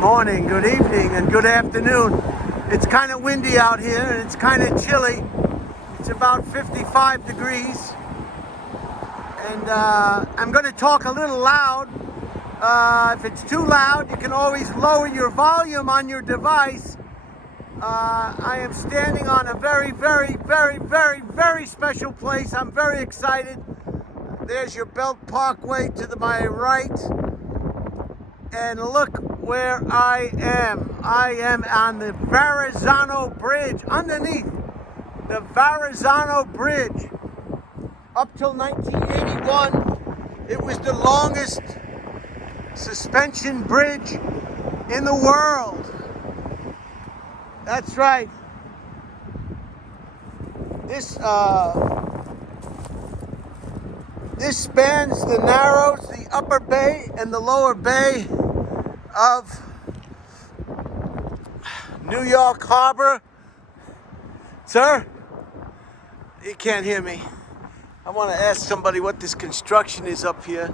morning, good evening, and good afternoon. It's kind of windy out here and it's kind of chilly. It's about 55 degrees. And I'm going to talk a little loud. If it's too loud, you can always lower your volume on your device. I am standing on a very, very, very, very, very special place. I'm very excited. There's your Belt Parkway to my right. And look where I am. I am on the VERRAZANO Bridge, underneath the VERRAZANO Bridge. Up till 1981, it was the longest suspension bridge in the world. That's right. This spans the Narrows, the upper bay and the lower bay of New York Harbor. Sir, you can't hear me. I want to ask somebody what this construction is up here.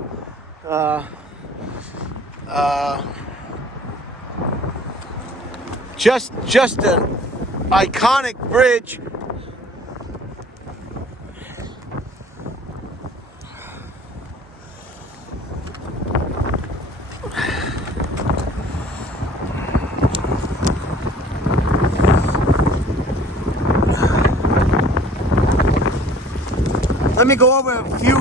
Just an iconic bridge. Let me go over a few.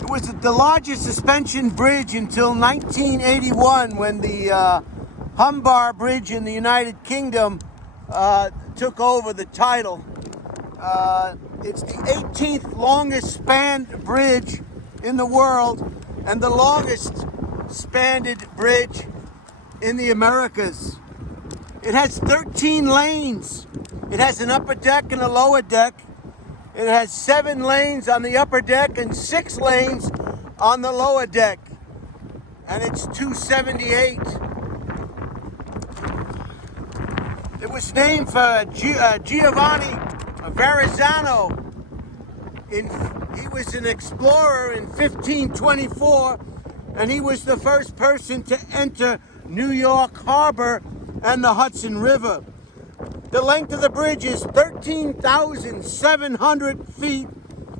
It was the largest suspension bridge until 1981, when the Humber Bridge in the United Kingdom took over the title. It's the 18th longest spanned bridge in the world and the longest spanned bridge in the Americas. It has 13 lanes. It has an upper deck and a lower deck. It has 7 lanes on the upper deck and 6 lanes on the lower deck. And it's 278. It was named for Giovanni VERRAZANO. He was an explorer in 1524, and he was the first person to enter New York Harbor and the Hudson River. The length of the bridge is 13,700 feet.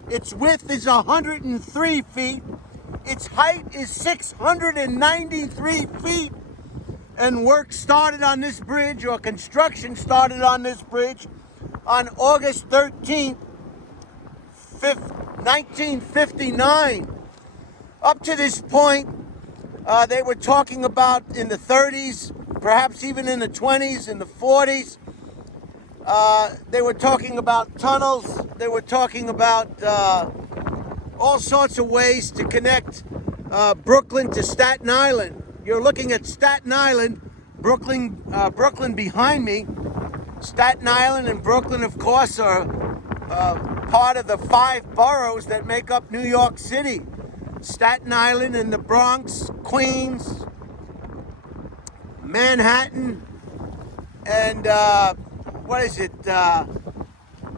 Its width is 103 feet. Its height is 693 feet. And work started on this bridge, or construction started on this bridge, on August 13th, 1959. Up to this point, they were talking about in the 30s, perhaps even in the 20s, in the 40s. They were talking about tunnels. They were talking about all sorts of ways to connect Brooklyn to Staten Island. You're looking at Staten Island, Brooklyn behind me. Staten Island and Brooklyn, of course, are part of the 5 boroughs that make up New York City. Staten Island and the Bronx, Queens, Manhattan, and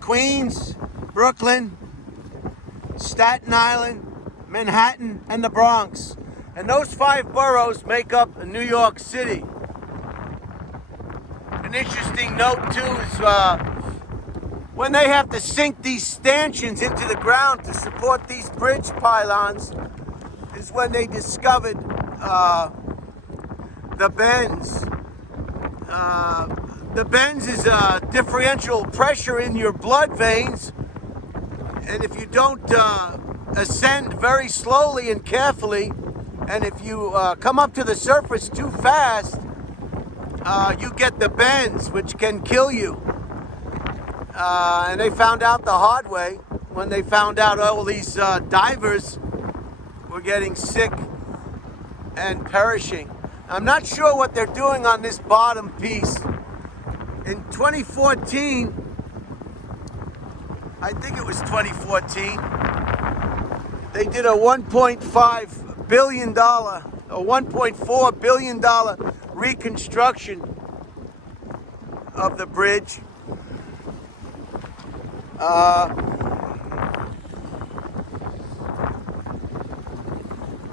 Queens, Brooklyn, Staten Island, Manhattan, and the Bronx. And those 5 boroughs make up New York City. An interesting note, too, is when they have to sink these stanchions into the ground to support these bridge pylons, is when they discovered the bends. The bends is differential pressure in your blood veins, and if you don't ascend very slowly and carefully, and if you come up to the surface too fast, you get the bends, which can kill you. And they found out the hard way when they found out all these divers were getting sick and perishing. I'm not sure what they're doing on this bottom piece. In 2014, I think it was 2014, they did a $1.5 billion, a $1.4 billion reconstruction of the bridge.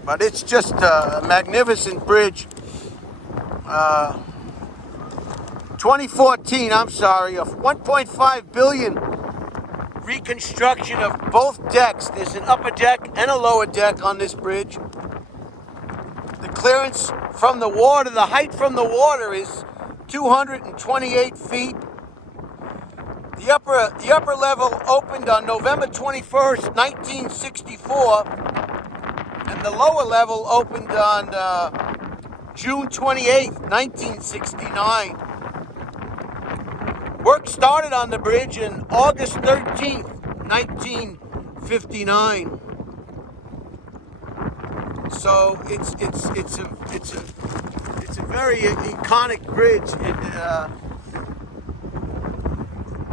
But it's just a magnificent bridge. 2014, I'm sorry, of 1.5 billion reconstruction of both decks. There's an upper deck and a lower deck on this bridge. The clearance from the water, the height from the water is 228 feet. The upper level opened on November 21st, 1964, and the lower level opened on June 28th, 1969. Work started on the bridge on August 13th, 1959. So it's a very iconic bridge.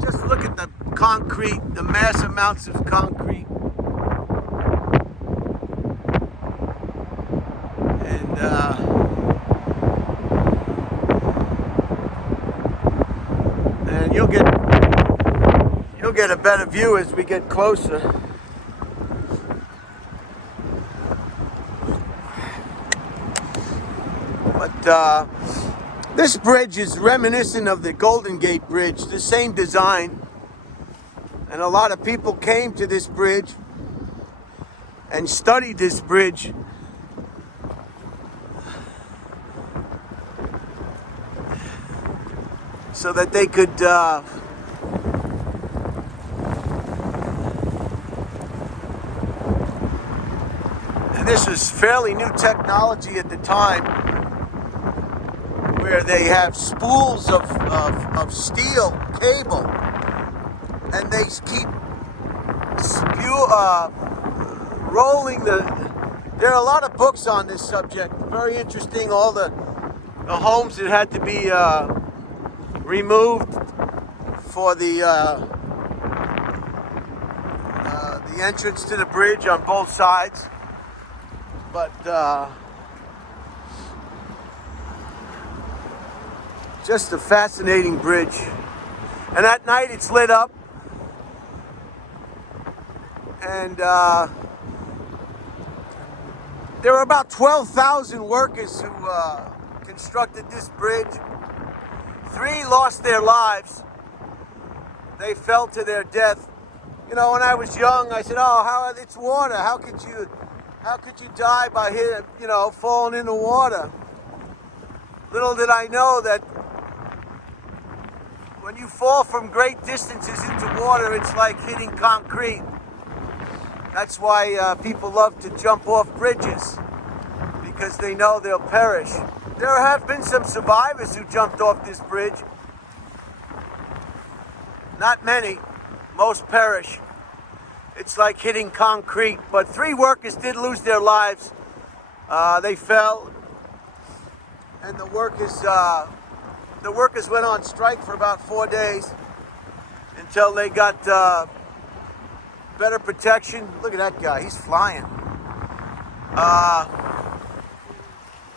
Just look at the concrete, the mass amounts of concrete. And you'll get a better view as we get closer. But this bridge is reminiscent of the Golden Gate Bridge, the same design. And a lot of people came to this bridge and studied this bridge. So that they could and this was fairly new technology at the time, where they have spools of steel cable, and they keep rolling there are a lot of books on this subject, very interesting, all the homes that had to be removed for the entrance to the bridge on both sides. But just a fascinating bridge. And at night it's lit up. And there were about 12,000 workers who constructed this bridge. 3 lost their lives. They fell to their death. You know, when I was young, I said, "Oh, it's water. How could you die by falling in the water?" Little did I know that when you fall from great distances into water, it's like hitting concrete. That's why people love to jump off bridges, because they know they'll perish. There have been some survivors who jumped off this bridge. Not many. Most perish. It's like hitting concrete. But 3 workers did lose their lives. They fell. And the workers went on strike for about 4 days until they got better protection. Look at that guy. He's flying.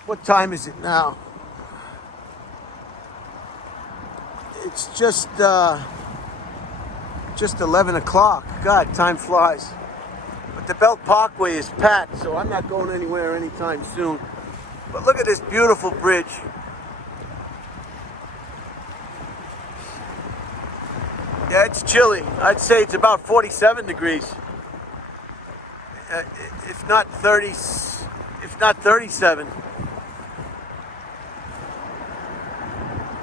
What time is it now? It's just 11 o'clock. God, time flies. But the Belt Parkway is packed, so I'm not going anywhere anytime soon. But look at this beautiful bridge. Yeah, it's chilly. I'd say it's about 47 degrees. If not 37.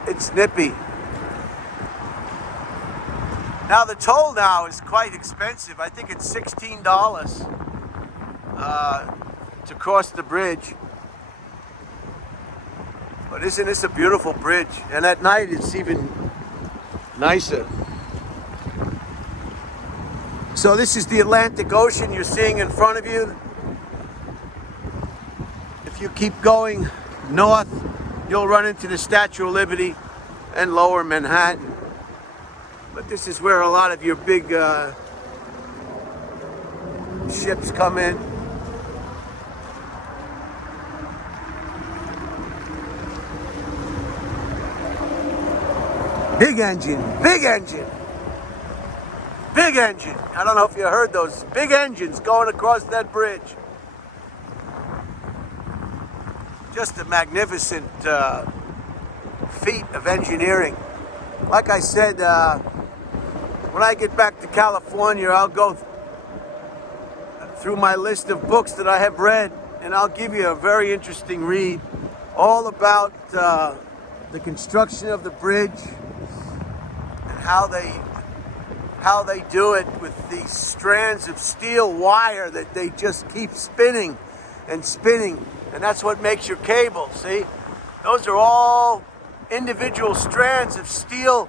It's nippy. Now the toll now is quite expensive. I think it's $16 to cross the bridge. But isn't this a beautiful bridge? And at night it's even nicer. So this is the Atlantic Ocean you're seeing in front of you. If you keep going north, you'll run into the Statue of Liberty and Lower Manhattan. But this is where a lot of your big ships come in. Big engine, big engine, big engine. I don't know if you heard those big engines going across that bridge. Just a magnificent feat of engineering. Like I said, when I get back to California, I'll go through my list of books that I have read, and I'll give you a very interesting read all about the construction of the bridge and how they do it with these strands of steel wire that they just keep spinning and spinning, and that's what makes your cable. See, those are all individual strands of steel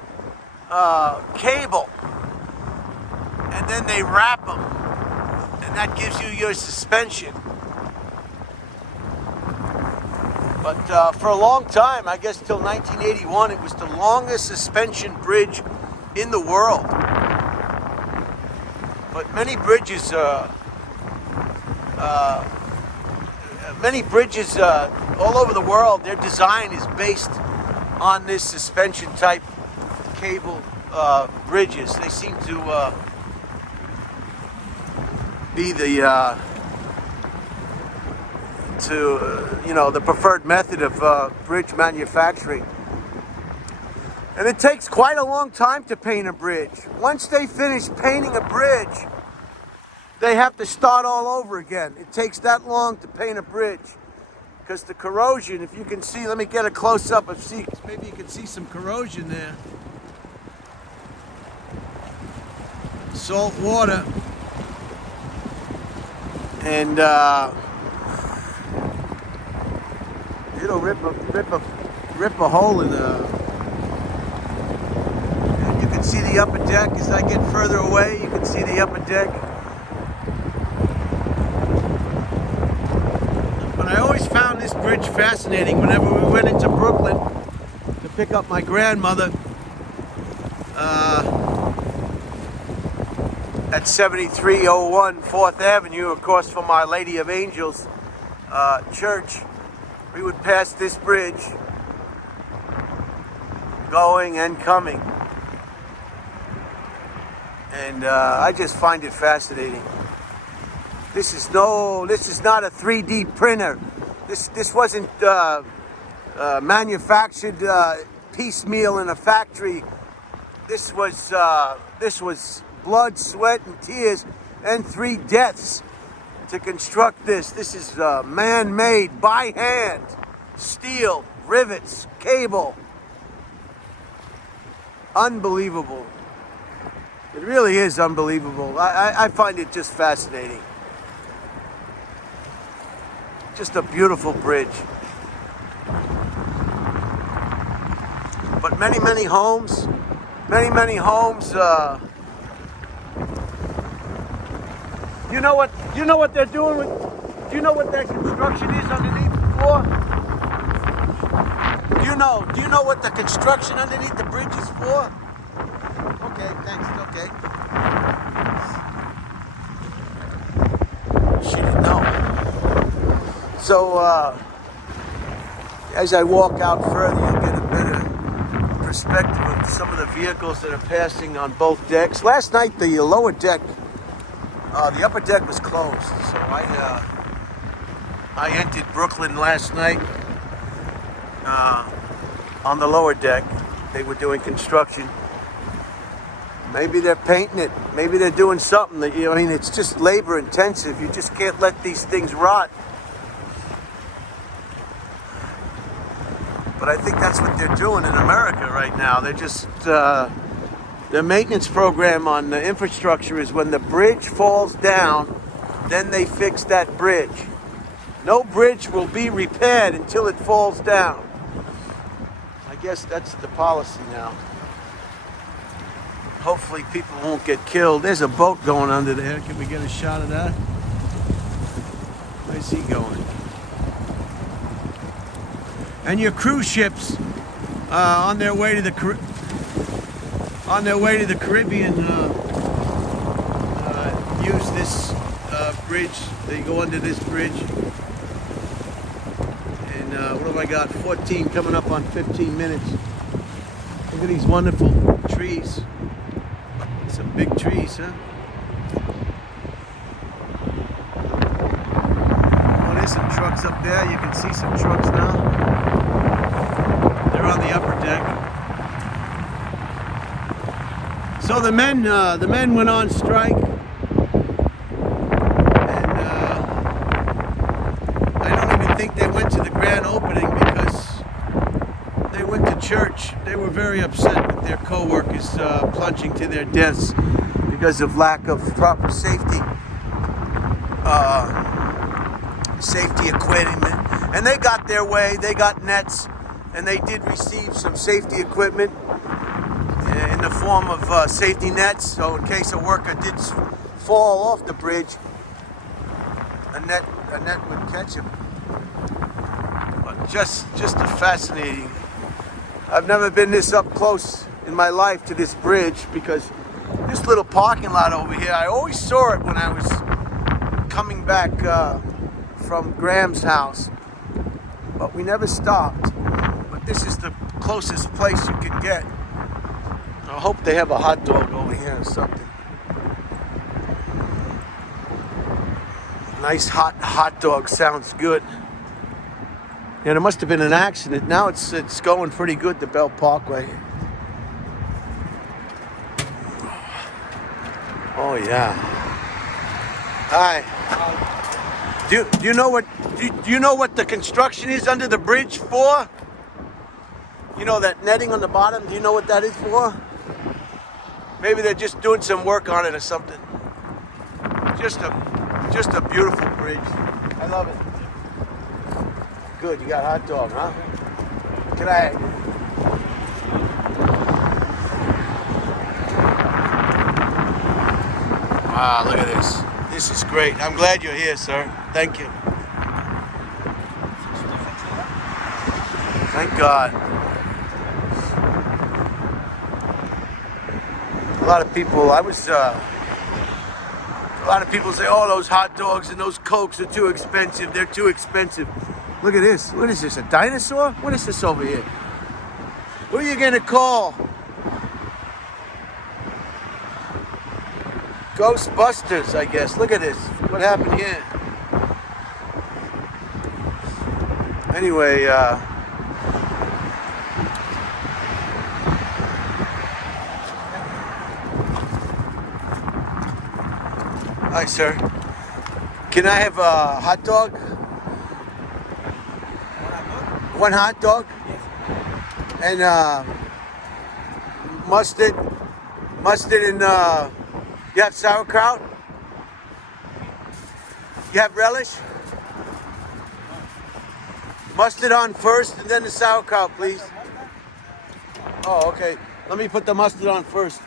cable, and then they wrap them, and that gives you your suspension. But for a long time, I guess till 1981, it was the longest suspension bridge in the world. But many bridges all over the world, their design is based on this suspension type cable bridges. They seem to be the the preferred method of bridge manufacturing. And it takes quite a long time to paint a bridge. Once they finish painting a bridge, they have to start all over again. It takes that long to paint a bridge because the corrosion, if you can see, let me get a close up and see, maybe you can see some corrosion there. Salt water. And it'll rip a hole in the. And you can see the upper deck as I get further away. You can see the upper deck. But I always found this bridge fascinating. Whenever we went into Brooklyn to pick up my grandmother at 7301 4th Avenue, of course, from Our Lady of Angels Church, we would pass this bridge going and coming. And I just find it fascinating. This is not a 3D printer. This wasn't manufactured piecemeal in a factory. This was blood, sweat, and tears, and 3 deaths to construct this. This is man-made, by hand, steel, rivets, cable. Unbelievable. It really is unbelievable. I find it just fascinating. Just a beautiful bridge. But many homes, you know what they're doing with, do you know what their construction is underneath the floor? Do you know what the construction underneath the bridge is for? Okay, thanks, okay. She didn't know. So, as I walk out further, you get a better perspective of some of the vehicles that are passing on both decks. Last night, the lower deck, the upper deck was closed, so I entered Brooklyn last night on the lower deck. They were doing construction. Maybe they're painting it. Maybe they're doing something that, it's just labor intensive. You just can't let these things rot. But I think that's what they're doing in America right now. They're just, the maintenance program on the infrastructure is when the bridge falls down, then they fix that bridge. No bridge will be repaired until it falls down. I guess that's the policy now. Hopefully people won't get killed. There's a boat going under there. Can we get a shot of that? Where's he going? And your cruise ships on their way to the Caribbean use this bridge. They go under this bridge. And what have I got? 14 coming up on 15 minutes. Look at these wonderful trees. Some big trees, huh? Oh, there's some trucks trucks up there. You can see some trucks now. They're on the upper deck. So the men went on strike, and I don't even think they went to the grand opening because they went to church. They were very upset with their co-workers plunging to their deaths because of lack of proper safety equipment. And they got their way. They got nets, and they did receive some safety equipment in the form of safety nets. So in case a worker did fall off the bridge, a net would catch him. But just a fascinating. I've never been this up close in my life to this bridge, because this little parking lot over here, I always saw it when I was coming back from Graham's house, but we never stopped. But this is the closest place you can get. I hope they have a hot dog over here or something. Nice hot dog sounds good. Yeah, there must have been an accident. Now it's going pretty good, the Bell Parkway. Oh yeah. Hi. Do you know what the construction is under the bridge for? You know that netting on the bottom? Do you know what that is for? Maybe they're just doing some work on it or something. Just a beautiful bridge. I love it. Good, you got a hot dog, huh? Can I? Wow, look at this. This is great. I'm glad you're here, sir. Thank you. Thank God. A lot of people say, oh, those hot dogs and those Cokes are too expensive. They're too expensive. Look at this. What is this, a dinosaur? What is this over here? Who are you gonna call? Ghostbusters, I guess. Look at this. What happened here? Anyway, hi, sir. Can I have a hot dog? One hot dog? And mustard and you have sauerkraut? You have relish? Mustard on first and then the sauerkraut, please. Oh, okay. Let me put the mustard on first.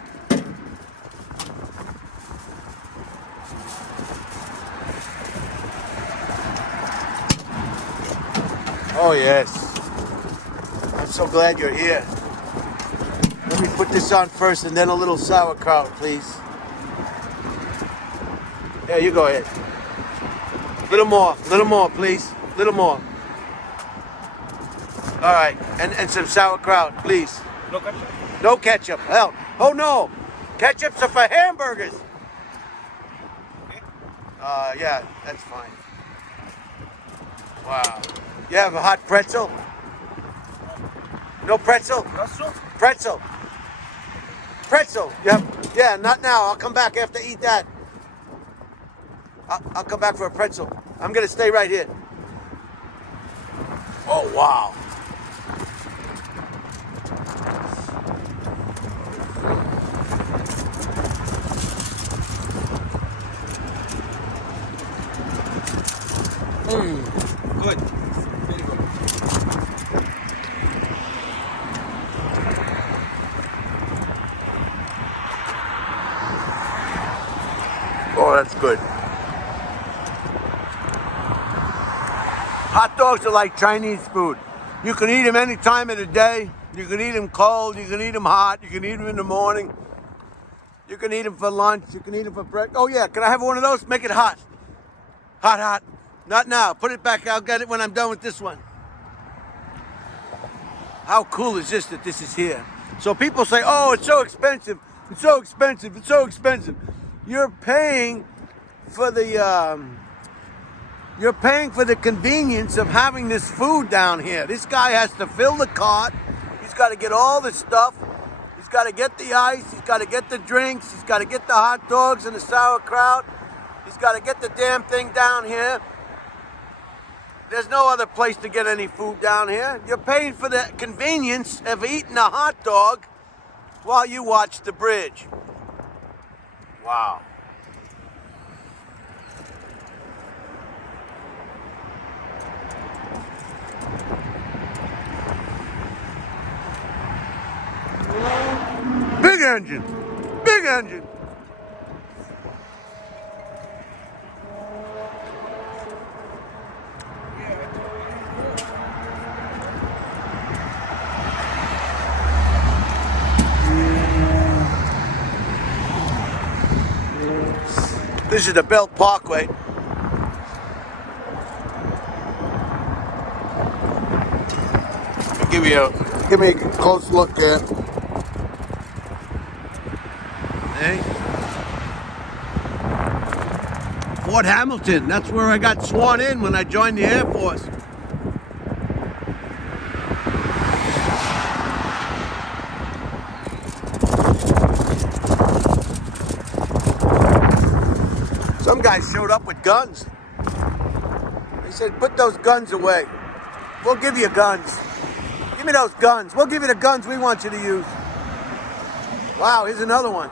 Oh, yes. I'm so glad you're here. Let me put this on first and then a little sauerkraut, please. Yeah, you go ahead. Little more, please. Little more. All right, and some sauerkraut, please. No ketchup? No ketchup. Hell, oh no. Ketchups are for hamburgers. Okay. Yeah, that's fine. Wow. You have a hot pretzel? No pretzel? Pretzel. Pretzel. Yeah, not now. I'll come back after I eat that. I'll come back for a pretzel. I'm gonna stay right here. Oh, wow. Good. Very good. Oh, that's good. Hot dogs are like Chinese food. You can eat them any time of the day. You can eat them cold. You can eat them hot. You can eat them in the morning. You can eat them for lunch. You can eat them for breakfast. Oh, yeah. Can I have one of those? Make it hot. Hot, hot. Not now. Put it back. I'll get it when I'm done with this one. How cool is this that this is here? So people say, oh, it's so expensive. It's so expensive. It's so expensive. You're paying for the You're paying for the convenience of having this food down here. This guy has to fill the cart. He's got to get all the stuff. He's got to get the ice. He's got to get the drinks. He's got to get the hot dogs and the sauerkraut. He's got to get the damn thing down here. There's no other place to get any food down here. You're paying for the convenience of eating a hot dog while you watch the bridge. Wow. Big engine. Big engine. This is the Belt Parkway. Give me a close look there. Hey. Fort Hamilton. That's where I got sworn in when I joined the Air Force. Some guys showed up with guns. They said, put those guns away. We'll give you guns. Give me those guns. We'll give you the guns we want you to use. Wow, here's another one.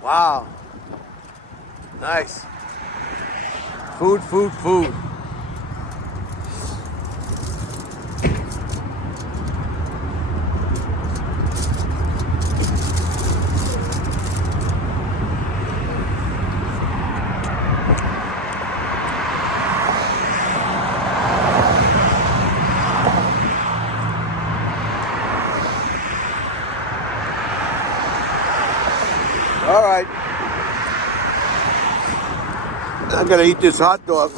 Wow. Nice. Food, food, food. All right. I'm gonna eat this hot dog.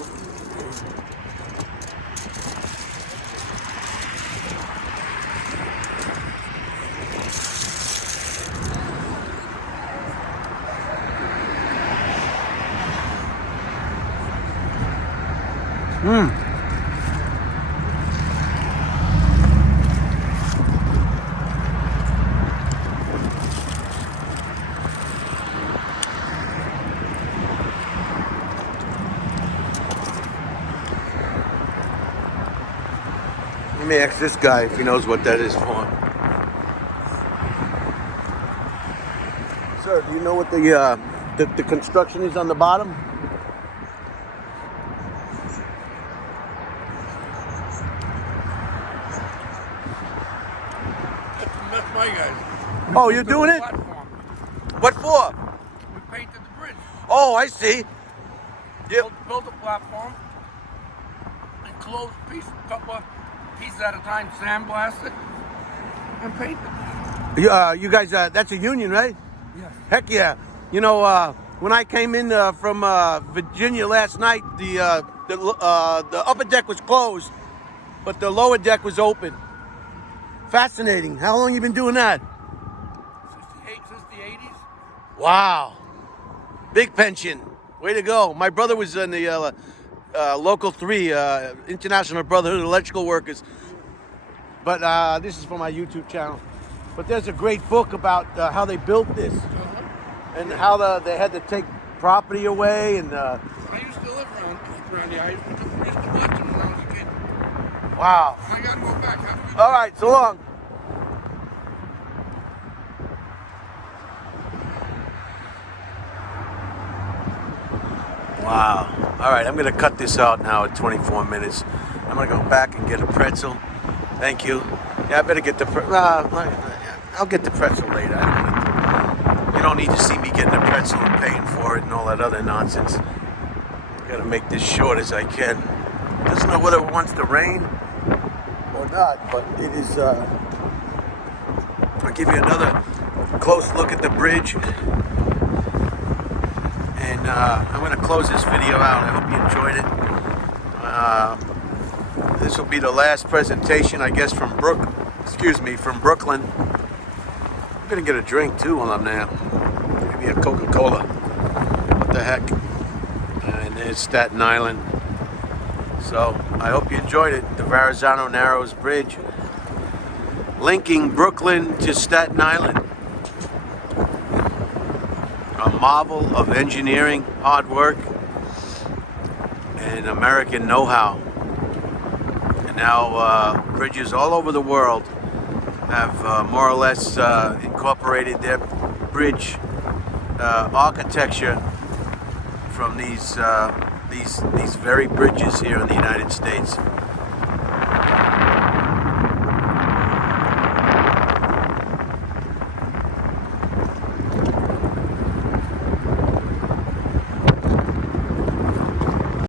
Let me ask this guy if he knows what that is for. Sir, do you know what the construction is on the bottom? That's my guys. Oh, you're doing it? Platform. What for? We painted the bridge. Oh, I see. Yep. Built a platform. And closed couple of pieces at a time, sandblasted, and painted. You guys, that's a union, right? Yes. Heck yeah. You know, when I came in from Virginia last night, the upper deck was closed, but the lower deck was open. Fascinating. How long you been doing that? Since the 80s. Wow. Big pension. Way to go. My brother was in the Local 3, International Brotherhood of Electrical Workers. But this is for my YouTube channel. But there's a great book about how they built this. And how they had to take property away. And I used to live around here. I used to watch them when I was a kid. wow. I gotta go back. Have a good All right, so long. Wow. All right, I'm going to cut this out now at 24 minutes. I'm going to go back and get a pretzel. Thank you. Yeah, I better get the I'll get the pretzel later. You don't need to see me getting a pretzel and paying for it and all that other nonsense. I got to make this short as I can. Doesn't know whether it wants to rain or not, but it is. I'll give you another close look at the bridge. And I'm going to close this video out. I hope you enjoyed it. This will be the last presentation, I guess, from Brooklyn. I'm going to get a drink, too, while I'm there. Maybe a Coca-Cola. What the heck? And then is Staten Island. So I hope you enjoyed it. The Verrazano Narrows Bridge, linking Brooklyn to Staten Island. A marvel of engineering, hard work, and American know-how. And now bridges all over the world have more or less incorporated their bridge architecture from these very bridges here in the United States.